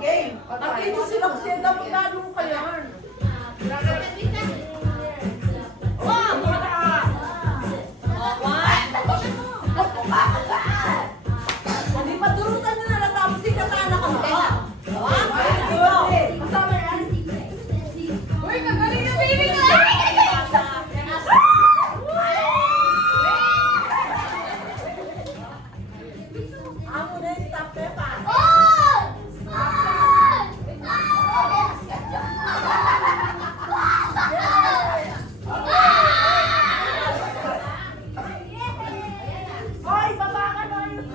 game. Nakita si Roxette, dapat lalo ka yan. Wow! Hindi maturutan nyo na natapos si Katana ka ba? Kasama yan? Uy, kagaling na baby ko! Amo na yung stop pepa. Hoy, baba ka na yung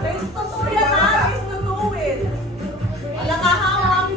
Race to two yan ha, race to two win. Wala ka hawak.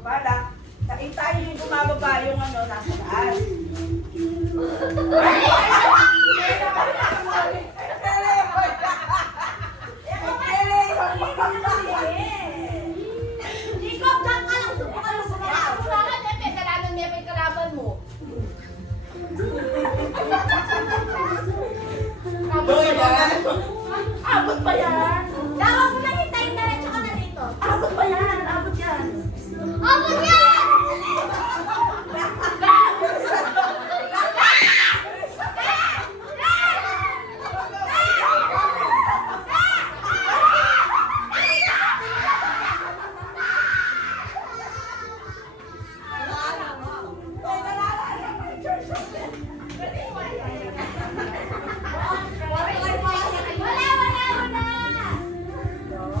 Bala, tayo yung bumababa yung ano, nasa taas. Abot pa yan! Dapat mo lang hintayin na rin, tsaka na dito. Abot pa yan! Abot yan! Abot yan!